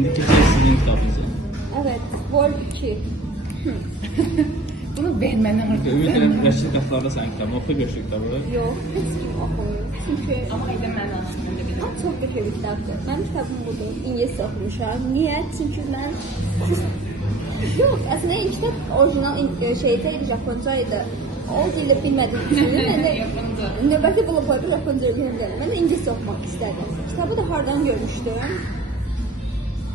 İndi keçək sizin kitabınızı. Evet, Vol 2. Bunu verməni artıq. Ümid edirəm Rəşid Qatlarda sənin kitabını oxu görüşü kitabı. Yox, heç kim oxumur. Çünki Amma elə mən anlamda bilirəm. çox qəşəng bir kitabdır. Mənim kitabım budur. İngiliscə oxumuşam. Niyə? Çünki mən yox, əslində ilk kitab orijinal şeydə idi, Japonca idi. O dildə bilmədiyim üçün mən də növbəti bula qoyub Japonca öyrəndim. Mən də ingiliscə oxumaq istədim. Kitabı da hardan görmüşdüm?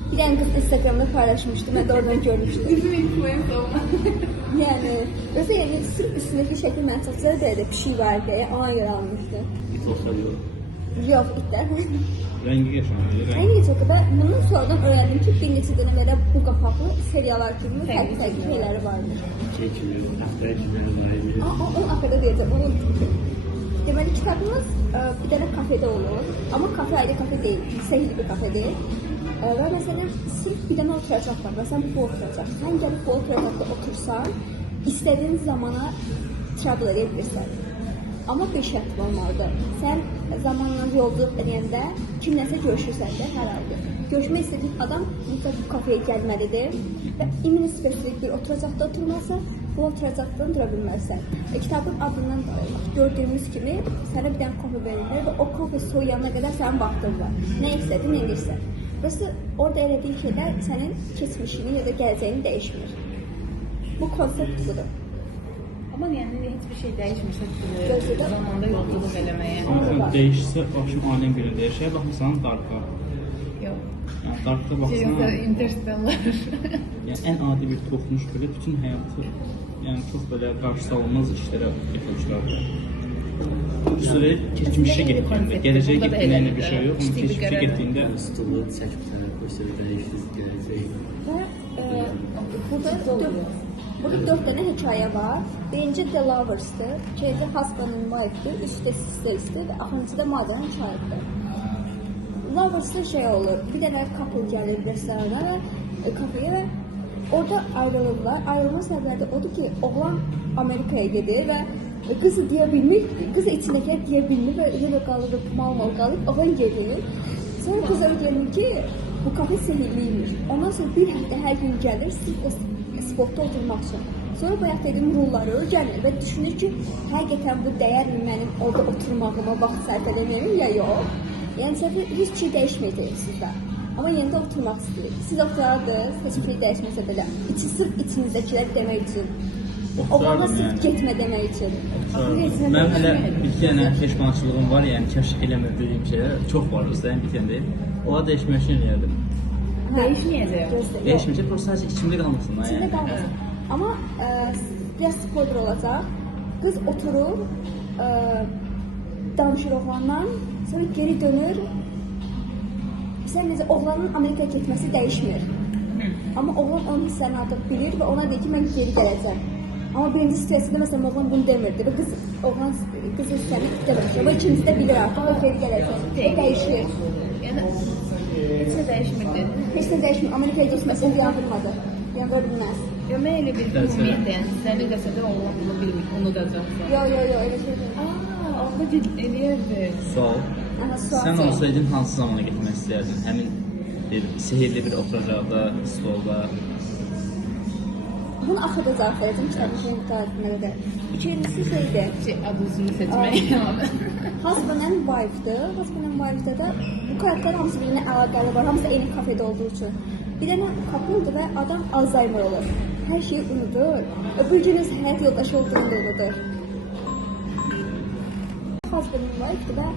Bir dənə qız Instagramda paylaşmışdı, mən də oradan görmüşdüm. Bizim influencer olmaq. Yəni, özü yəni sırf üstündəki şəkil mən çox sevdim də pişik var deyə ona görə almışdı. İt olsa yox. Yox, itlər. Rəngi qəşəngdir. Rəngi çox da bundan sonradan öyrəndim ki, bir neçə dənə belə bu qapaqlı seriyalar kimi fərqli şeyləri vardır. Kimi, həftə kimi, Onu axırda deyəcəm, onu unutmuşum. Deməli, kitabımız bir dənə kafedə olur, amma kafe ayrı kafe deyil, sehirli bir kafe deyil. Və məsələn, sırf bir dənə oturacaq var, məsələn, bu oturacaq. Sən gəlib bu oturacaqda otursan, istədiyin zamana travel edə bilirsən. Amma bir şərt olmalıdır. Sən zamanla yolculuk edəndə kimləsə görüşürsən də hər halda. Görüşmək istədiyin adam mütləq bu kafeyə gəlməlidir və immün spesifik bir oturacaqda oturmazsa, bu oturacaqdan dura bilməlisən. Kitabın adından gördüyümüz kimi sənə bir dənə kafe verilir və o kafe soyuyana qədər sənin vaxtın var. Nə istədin, nə edirsən. Burası orada elədiyin şeylər sənin keçmişini ya da gələcəyini dəyişmir. Bu konsept budur. Amma yəni heç bir şey dəyişmirsə, Gözlədə zamanda yolculuq eləməyə. Dəyişsə, başım alem belə dəyişər, baxırsan Dark'a. Yox. Yəni Dark'da Yoxsa baxsan, Interstellar. yəni ən adi bir toxunuş belə bütün həyatı, yəni çox belə qarşısı alınmaz işlərə gətirmişlər. Üstələ keçmişə getdiyində, gələcəyə getdiyində bir şey yox, amma keçmişə getdiyində Stulu çəkib sənə qoşur dəyişdir gələcək. Və burada 4 dənə hekayə var. Birinci The Lovers'dır, ikinci Husband and Wife'dır, üçdə Sisters'dır və axırıncı da Mother and Child'dır. Lovers'da şey olur, bir dənə couple gəlir restorana və kafeyə və orada ayrılırlar. Ayrılma səbəbi də odur ki, oğlan Amerikaya gedir və qızı deyə bilmir, qızı içindəkilə deyə bilmir və elə qalır, mal qalır, oğlan gedir. Sonra qız öyrənir ki, bu kafe sehirliymiş. Ondan sonra bir həftə hər gün gəlir, sırf o spotda oturmaq üçün. Sonra bayaq dediyim rulları öyrənir və düşünür ki, həqiqətən bu dəyərmi mənim orada oturmağıma vaxt sərf edəməyim ya yox. Yəni səhv heç şey dəyişməyəcək sizdə. Amma yenə də oturmaq istəyir. Siz oturardınız, heç bir şey dəyişməsə belə. Sırf içinizdəkilər demək üçün. Oğlana sırf getmə demək üçün. Mənim hələ bir dənə peşmançılığım var, yəni kəşf eləmədiyim şeylər çox var, istəyən bitən deyil. Onları dəyişmək üçün eləyərdim. Dəyişməyəcək. Dəyişməyəcək, prosta sadəcə içimdə qalmasın. İçində qalmasın. Amma biraz spoiler olacaq. Qız oturur, danışır oğlandan, sonra geri dönür. Məsələn, necə oğlanın Amerikaya getməsi dəyişmir. Amma oğlan onun hisslərini artıq bilir və ona deyir ki, mən geri gələcəm. Amma birinci situasiyada məsələn oğlan bunu demirdi və oğlan qız hisslərini demirdi. Amma ikincisi də bilir artıq, o geri gələcək. O dəyişir. Yəni heç nə dəyişmirdi. Heç nə dəyişmir. Amerikaya getməsin yandırmadı. Yandıra bilməz. Ya mən elə bir ümumiyyətlə, yəni sənin qəsədə oğlan bunu bilmir, unudacaqsan. Yox, elə şey deyil. Onda eləyərdi. Sual. Aha, sual. Sən olsaydın hansı zamana getmək istəyərdin? Həmin bir sehirli bir oturacaqda, stolda. Bunu axırda cavab verəcəm kitabın tarixinə qədər. İkincisi şeydir. Adını seçmək. Husband and Wife-dır. Husband and Wife-da da bu karakterlər hamısı birbirine əlaqəli var. Hamısı eyni kafede olduğu üçün. Bir dənə couple'dır və adam Alzheimer olur. Hər şeyi unudur. Öbür gün öz həyat yoldaşı olduğunu da unudur. Husband and Wife-dır və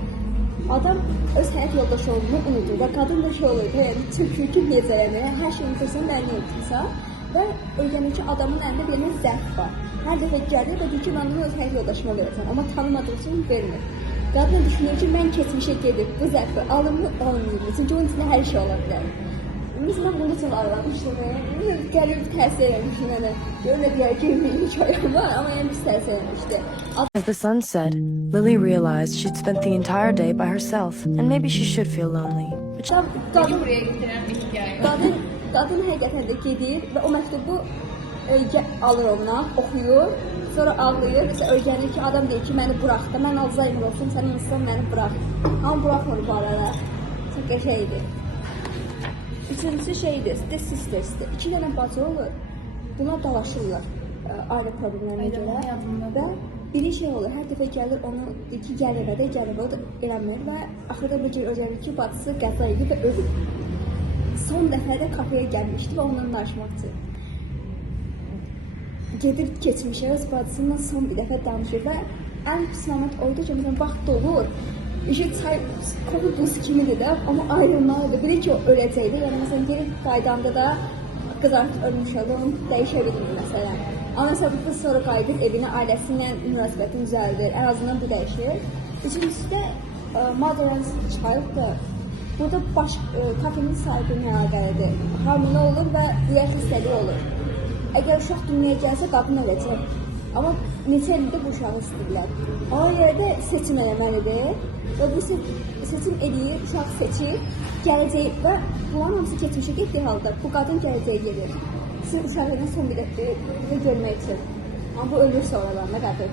adam öz həyat yoldaşı olduğunu unudur və qadın da şey olur, yəni çökür ki, necələmə, hər şey unutursan, əlini unutursan və öyrənir ki, adamın əlində bir dənə zərf var. Hər dəfə gəlir və deyir ki, mən bunu öz həyat yoldaşıma verəcəm, amma tanımadığı üçün vermir. Qadın düşünür ki, mən keçmişə gedib bu zərfi alımı almayayım, çünki onun içində hər şey ola bilər. Mesela bunun için ağlamıştım ve gəlib təsir eləmişdim mənə. Görünə deyər ki, bir hikayəm var, amma yəni biz təsir eləmişdi. As the sun set, Lily realized she'd spent the entire day by herself, and maybe she should feel lonely. Qadın Buraya getirən bir hikayə. Qadın həqiqətən də gedir və o məktubu alır ondan, oxuyur, sonra ağlayır, öyrənir ki, adam deyir ki, məni buraxdı, mən Alzheimer olsun, sən insan məni burax. Amma buraxmır bu arada. Çox qəşəngdir. Üçüncüsü şeydir, The Sisters'dir. 2 dənə bacı olur. Bunlar dalaşırlar ailə problemlərinə Ay, görə yadımdadır. və biri şey olur, hər dəfə gəlir onu deyir ki, gəl evə də, gəl evə də eləmir və axırda bir gün öyrənir ki, bacısı qəza edib və ölüb. Son dəfə də kafeyə gəlmişdi və onunla danışmaq üçün. Gedir keçmişə, öz bacısından son bir dəfə danışır və ən pis moment oydu ki, məsələn, vaxt dolur. İşte çay, koku buz kimidir də, amma ayrılmalıdır. Bilir ki, o öləcəkdir. Yəni, məsələn, geri qaydanda da qız artıq ölmüş olun, dəyişə bilir məsələn. Amma məsələn, bu qız sonra qayıdır evinə, ailəsinlə münasibətin düzəldir. Ən azından bu dəyişir. Üçüncüsü də Mother and Child-dır. Burada kafenin sahibinin əlaqəlidir. Hamilə olur və ürək xəstəliyi olur. Əgər uşaq dünyaya gəlsə, qadın öləcək. Amma neçə ildir bu uşağı istəyirlər. Ona görə də seçim eləməlidir. Və bu seçim eləyir, uşaq seçir, gələcək və bunların hamısı keçmişə getdiyi halda bu qadın gələcəyə gedir. Sizin uşağına son bir dəfə görmək üçün. Amma bu ölür sonradan da qadın.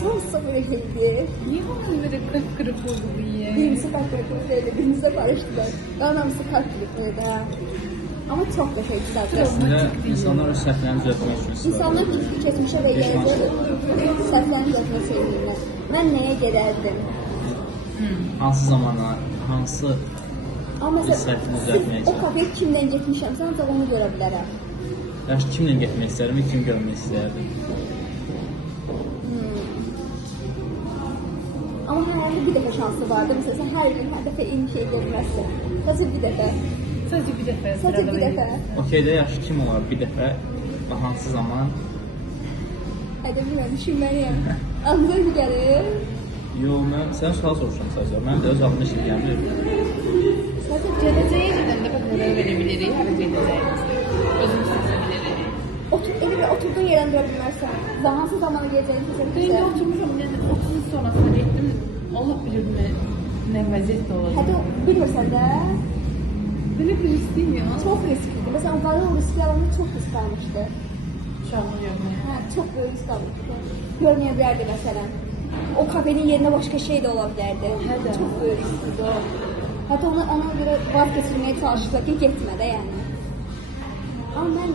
Sonsuza böyle şeydir. Niye onun böyle kalp kırık oldu bu ya? Birincisi kalp kırıklığıydı, birincisi barıştılar. Daha hamısı kalp kırıklığıydı ha. Ama çok da şey zaten. Əslində insanlar öz səhvlərini düzəltmək üçün istifadə İnsanlar keçmişə və gələcəyə səhvlərini düzəltmək sevinirlər. Mən nəyə gedərdim? hansı zamana, hansı Amma səhvini məsələn, düzəltmək o üçün. kafeyə kimdən getmişəmsə ancaq onu görə bilərəm. Yaxşı, kimlə getmək istərdim, kim görmək istərdim? Amma hər bir dəfə şansı vardı. Məsələn, sən hər gün, hər dəfə eyni şey görməzsən. Sadəcə bir dəfə. Sadece bir defa. Sadəcə bir dəfə. Okey də yaxşı, kim olar bir dəfə və hansı zaman? Hədə bilməm, düşünməliyəm. Anlayın gəlir. Yox, mən sən sual soruşuram sadəcə. Mən də öz ağlıma şey gəlmir. Sadəcə Geleceğe giden de karar verebiliriz. Her geleceğimiz. Özümüz seçebiliriz. elə bir oturduğun yerdən dura bilmərsən. Və hansı zamana gələcəyini Ben de seçə oturmuşum. Yani 30 sonrasında gittim. Allah bilir ne vaziyette olacak. Hədə bilmirsən də, Böyle bir riskiyim ya. çox risklidir. Məsələn, o qadın o riski alanda çox risk almışdı. Şanlı görmeye. Hə, çox böyük risk almışdı. Görməyə bilərdi məsələn. O kafenin yerinə başqa şey də ola bilərdi. Hədə. Çox böyük riskdir o. Hətta ona görə var keçirməyə çalışdılar ki, getmə də yəni. Amma mən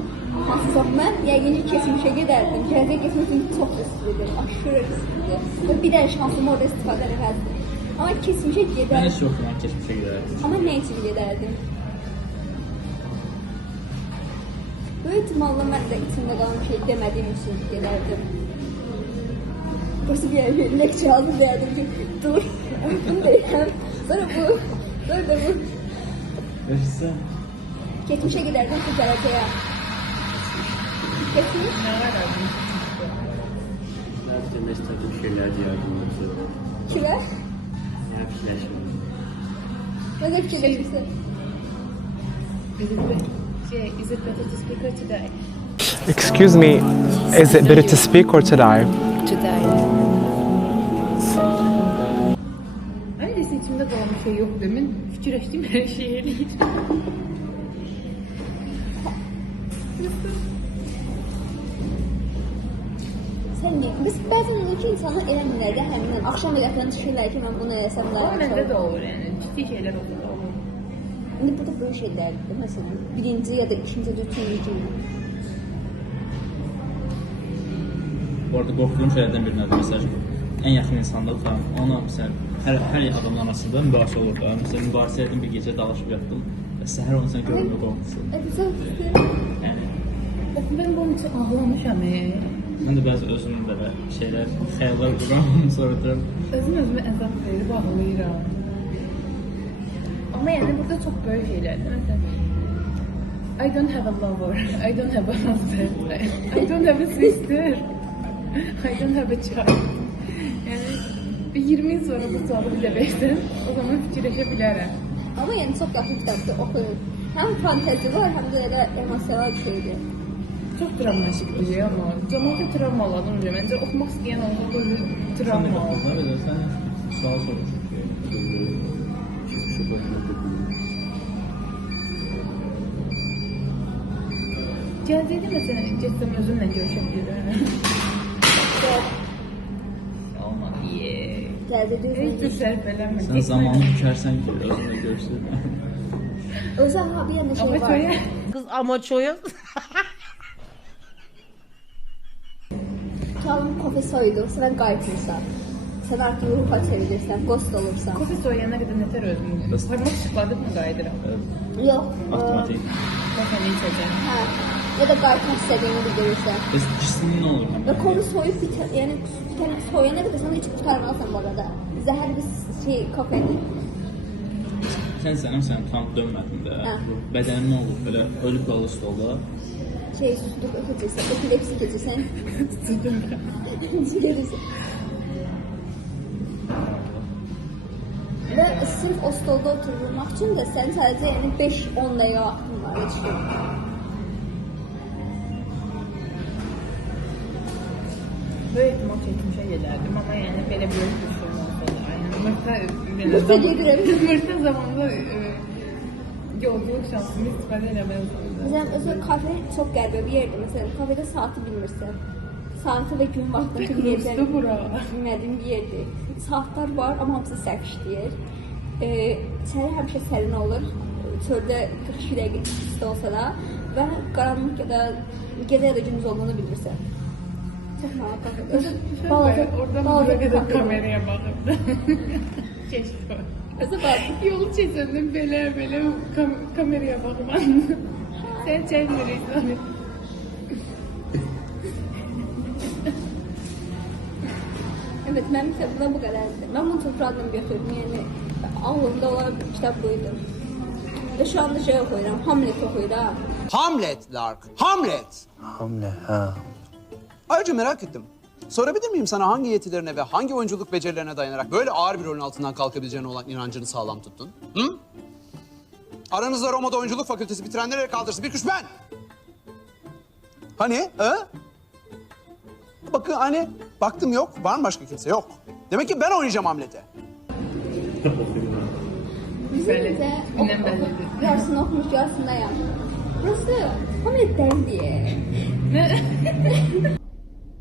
hansızam, mən yəqin ki, keçmişə gedərdim. Gələcək getmək üçün çox risklidir, aşırı risklidir. Və bir dənə şansımı orada istifadə edəzdim. Amma keçmişə Mən gedərdim. heç yoxdur, mən keçmişə gedərdim. Amma nə üçün gedərdim? Böyük ihtimalle mən də içimdə qalan şey demədiyim üçün gedərdim. Burası bir lekçe aldım derdim ki dur, bunu deyəm, sonra bu, sonra da bu. Yaşısı? Geçmişe giderdim ki gələcəyə. Geçmiş? Ne var abi? Ben demek istediğim şeyler diyardım mesela. Kimə? Ne fikirleşim? Nə də fikirləşirsən? Is it better to speak or to die? Excuse me, is it better to speak or to die? Today. Neredeyse içimde kalan bir şey yok demin. Fikirleştiğim her şeyi eleyeceğim. Sən ne? Biz bəzən olur ki, insanlar eləmirlər də həmindən. Axşam elətən düşünürlər ki, mən bunu eləsəm Ama daha bende de yaxşı. olur yani. Ciddi şeyler olur. İndi burada böyle şeylərdir. Məsələn, birinci ya da ikinci ya da üçüncü gün. Bu arada qorxduğum şeylərdən biri nədir? Məsələn, ən yaxın insanda utanım. Ona məsələn, hər adamın arasında mübahisə olur da. Məsələn, mübahisə etdim, bir gecə dalaşıb yatdım və səhər onu sən görmə qorxusu. Episod Yəni, Ben bunun için ağlamışam. mən də bəzi özümdə də şeylər, xəyallar quram, sonra deyirəm, Özüme əzab verib ağlayıram. Ama yani burada çok böyle şeyler. Mesela I don't have a lover. I don't have a husband. I don't have a sister. I don't have a child. Yani bir 20 yıl sonra bu sualı bize versen o zaman fikirleşebilirim. Ama yəni çox yaxşı kitabdır, oxuyun. Həm fantezi var, həm də elə emosional bir şeydir. Çok travmatik bir şey ama cəmaatı travmaladım önce. Bence okumak isteyen olsa böyle sən də travma. qorxduğuna belə sən sual soruşur. Hiçbir şey bakmadım. Geldiğinde mesela getsem özümle görüşebilirim. Olmadı. Yeah. Gəldi Hiç düz. serpelenmedim. Sən zamanı bükərsən ki, özünlə görüşürsən. Özel ha bir yana şey Ama var. şöyle Kız amaçoya. Çalın kafe soydu. Sen qayıtmırsan. Sen artık ruha çevirirsən, ghost olursan. kofe soyana kadar neter özümü. Parmak şıkladık mı kaydıram? Yox. Avtomatik. Kofeni içeceğim. Hə. Ya da qayıtmaq istədiyini bildirirsən. Bəs cismin nə olur? Və konu soyup biter, yani soyana kadar sana hiç kurtarmazsan bu arada. Zəhərli bir şey kafeni. Sən tam dönmədin də. Hə. Bədənin nə olur? Belə ölüb qalır stolda. Şey sudur öteceksin, epilepsi geçirsen. Geçirsen. Ve sırf o stolda oturmak için de sen sadece yani 5-10 lira hakkın var. Düşün. Böyle ihtimal çekmişe gelirdim ama yani böyle bir düşünmüyorum. Mırta yediremiyorum. Mırta zamanında yolculuk şansını istifade edemem sanırım. Mesela kafe çok qəribə bir yerdir. Mesela kafede saati bilmirsən. Saati ve gün vaxtını bilirsən. Dostu bura. Bilmədiyim bir yerdir. Saatlar var ama hamısı səhv işləyir. Səhər həmişə sərin olur. Çöldə 42 dəqiqə isti olsa da və qaranlıq ya da gecə ya da gündüz olduğunu bilmirsən. Çok maraqlı kafe. Özü balaca, Oradan balaca buraya bir kadar kafe. kameraya bakıp keşke. Özü balaca. Yol çesendim böyle kameraya bakman. Sen çevirirsin. Evet, mənim kitabımda bu qədərdir. Mən bunu topraqdan götürdüm, yəni ağlımda olan bir kitab buydu. Ve şu anda şey okuyuram, Hamlet okuyuram. Hamlet Lark. Hamlet. Hamle, ha. Ayrıca merak ettim. Sorabilir miyim sana hangi yetilerine ve hangi oyunculuk becerilerine dayanarak böyle ağır bir rolün altından kalkabileceğine olan inancını sağlam tuttun? Hı? Aranızda Roma'da oyunculuk fakültesi bitirenlere kaldırsın. Bir kuş ben. Hani? Ha? Bakın hani baktım yok. Var mı başka kimse? Yok. Demek ki ben oynayacağım Hamlet'e. Bizim Belli. de Gündem bellidir. yarısını okumuş, yarısındayım. Burası Hamlet deli diye.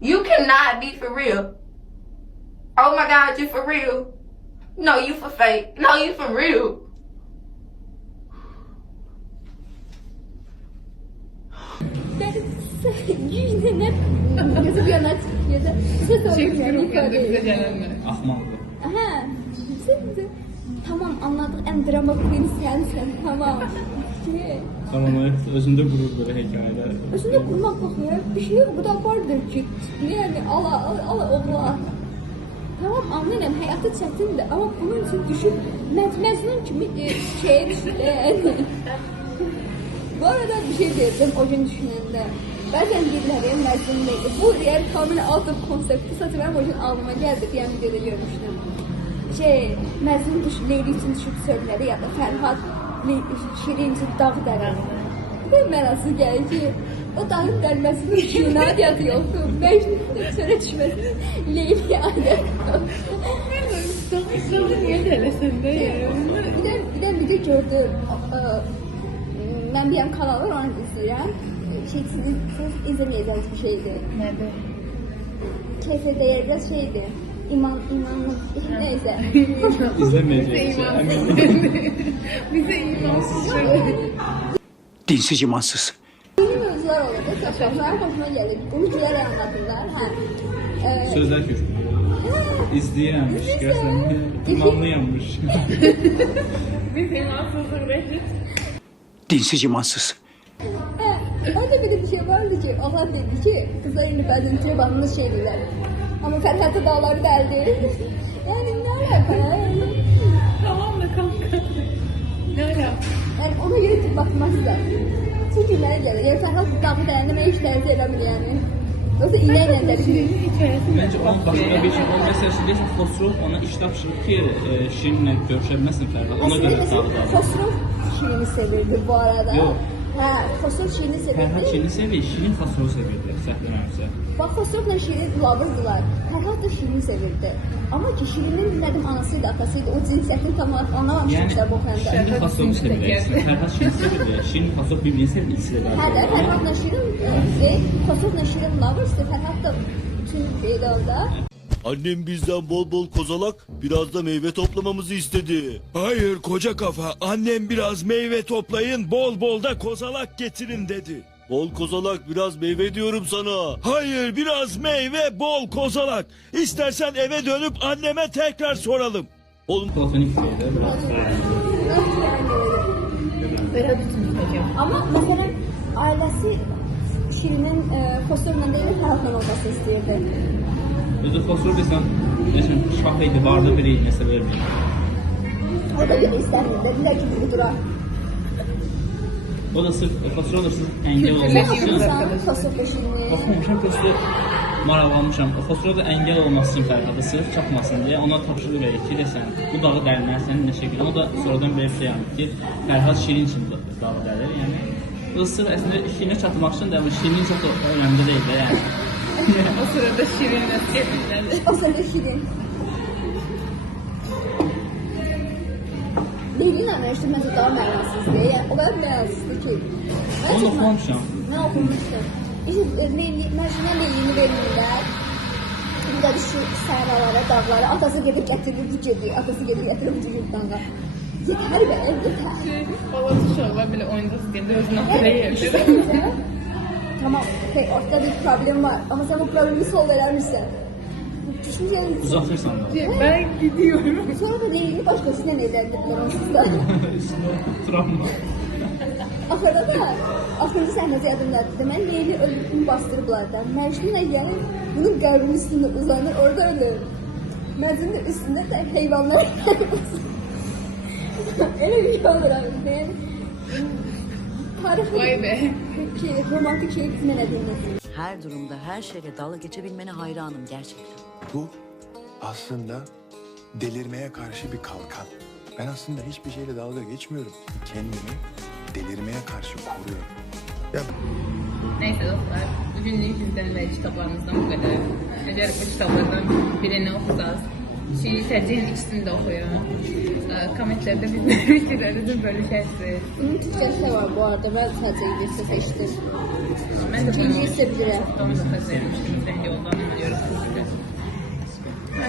You cannot be for real. Oh my God, you for real. No, you for fake. No, you for real. Yüzüne gözü bir yana çıkıyor da. Ses Shakespeare oluyor. okuyanda bize gelenler. Axmaqdır. Aha. Şimdi tamam anladık en drama queen sensin tamam. Şey, Tamam, özündə qurur belə hekayələr. Özünde kurmak bakıyor. Bir şey yok. Bu da vardır ki. Yani ala oğla. Tamam anlarım. Hayatı çətindir. Ama bunun için düşüp Məcnun kimi şeye düşür. Yani. Bu arada bir şey diyeceğim o gün düşünəndə. Bəzən deyirlər Məcnun neydi? Bu real tamamıyla out of concept. Sadəcə mənim o gün ağlıma gəldi. Bir an videoda görmüştüm. Məcnun Leyli üçün düşüb sörləri ya da Fərhad Şirin üçün dağ dərə. Bir mənası gəlir ki, o dağın dərməsinin ışığına adı yoxdur. Məcnun sörə düşməsinin Leyli'ye adı. Sonra niye delesinde ya? Bir de video gördüm. Ben bir yan kanal var onu izləyirəm. Siz izlemeyeceğiniz bir şeydi. Nerede? Keyfe değer biraz şeydi. İmanlı neyse. İzləməyəcəksən. Bize imansız Dinsiz imansız. Yeni mevzular oldu. Saçmalar hoşuma gelir. Bunu gülerek anlatırlar. Sözlər köşkü. İzləyirəmiş, görsən, imanlıyammış. Biz imansızlık reddit. Dinsiz imansız. Orada bir de bir şey vardı ki Allah dedi ki kızlar indi bazen trebanınız şey dediler. Ama Ferhat'ta dağları deldi. Yani ne alaka yani? Tamam da kanka. Ne ala? Yani ona göre ki bakmazlar. Çünkü ne derler? Yani Ferhat dağı delendeme hiç derdi eləmir yani. Yoksa iğneyle derdi. Hikayesi Məncə onun başqa bir şey, o məsələsində Xosrov ona iş tapşırıb ki, Şirinlə görüşə bilməsin Fərhad. Ona görə Aslında dağıdı. Xosrov Şirin'i sevirdi bu arada. Yok. Ha, Xosrov Şirin'i Fərhad sevirdi. Şirini sevir, Şirin Xosrovu sevirdi, səhvləməmsə. Bak Xosrov'la Şirin lovırdılar. Ferhat da Şirin'i sevirdi. Ama ki Şirin'in dinledim anasıydı, atasıydı. O cinsiyetini tam olarak anlamamışlar bu konuda. Şirin Xosrovu sevirdi. Fərhad Şirini sevirdi. Şirin Xosrov bir-birini sevirdi, ikisi də Hə də bərabər. Ferhat'la Şirin, Xosrov'la Şirin lovers, Ferhat da bütün şeydə orada. Annem bizden bol bol kozalak, biraz da meyve toplamamızı istedi. Hayır koca kafa, annem biraz meyve toplayın, bol bol da kozalak getirin dedi. Bol kozalak, biraz meyve diyorum sana. Hayır, biraz meyve, bol kozalak. İstersen eve dönüp anneme tekrar soralım. Oğlum Platonik şeyler biraz Böyle bütün peki. Ama mesela ailesi Şirinin Fosforla değil Ferhat'la olması istəyirdi. özü Fosfor desəm, məsələn, şah idi, vardı biri nəsə verməyim. O da biri istəmirdi. Bilər ki, biri durar. O da sırf Fosfor da sırf əngəl Sen olması üçün. oxumusan Fosforla Şirini. Oxumuşam, prosto maraqlanmışam. Fosfor da əngəl olması üçün Fərhadı sırf çatmasın deyə ona tapşırıq verir ki, desən, bu dağı dəlməsən nə şəkildə. O da sonradan belə bir şey yapır ki, Fərhad Şirin üçün dağı dəlir. Yəni, bu sırf əslində Şirinə çatmaq üçün də, amma Şirinin çox da önəmli deyil də, yəni. O sırada Şirin nasıl yapıyorlar? O sırada Şirin. Leyli'nin əməlişdə məncə daha mənasızdır. Yəni, o qədər mənasızdır ki. Onu oxumamışam. Mən oxumuşdum. İşte Məcnun'a Leylini verirlər. Bir də düşür səhralara, dağlara. Atası gedib gətirir, bu gedir. Atası gedib gətirir, bu gedir dağa. Yetər be, yetər. Babası şovlar bile oynadası geldi özüne hatırlayabilir. İşte tamam, okay, ortada bir problem var. Ama sen bu problemi sol vermişsin. Düşüncenin Uzatırsan da. Ben gidiyorum. sonra da Leylini başkasıyla evlendirdiler onsuz da. Üstünə travma. Axırda səhnəsi yadımdadır. Deməli, Leyli ölümünü bastırıblar da. Məcnunla yəni bunun qəbrinin üstündə uzanır, orada ölür. Məcnunun da üstündə də heyvanlar Elə bir şey olur abi. Yəni, tarixi Vay be. şey, romantik şey bizim elədiyimiz. Her durumda her şeyle dalga geçebilmene hayranım gerçekten. Bu aslında delirmeye karşı bir kalkan. Ben aslında hiçbir şeyle dalga geçmiyorum. Kendimi delirmeye karşı koruyorum. Ya Neyse dostlar, bugünlük bizden ve kitaplarımızdan bu kadar. Eğer bu kitaplardan birini okusaz, şiir tercihin ikisini de okuyun. Komentlerde bizden fikirlerinizi bölüşersiniz. Bunun Türkçəsi də var bu arada. Ben sadece İngilizce seçtim. Ben de İkinci ise bilirəm. Onu da kazanmıştım. Ben yoldan biliyoruz.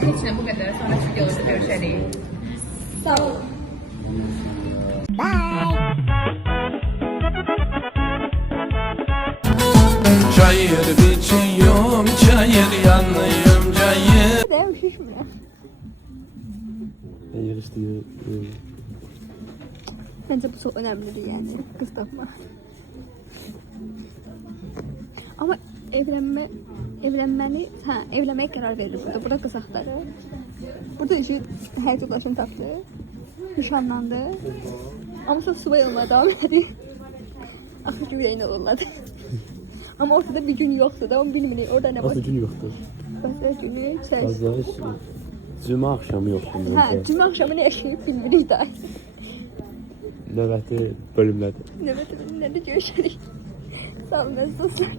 Hiç bu kadar. Sonraki videoda görüşelim. Sağ olun. Çayır biçiyorum, çayır yanıyorum, çayır. Değil mi? Şişmiyor. Bence bu çok önemlidir yani. Kız tapma. Ama evlenmeye karar verir burada. Burada kız axtarır. Burada işi həyat yoldaşını tapdı. Nişanlandı. Ama sonra subay olmaya devam edir. Axır ki ürəyini olurladı. Ama ortada bir gün yoktu da onu bilmiyor. Orada ne var? Azı gün yoktur. Bazı günü şey. Azı hiç cuma akşamı yoktur. Ha, cuma akşamı ne yaşayıp bilmiyoruz da. Növbəti bölümlərdə. Növbəti bölümlərdə görüşərik. Sağ olun, dostlar.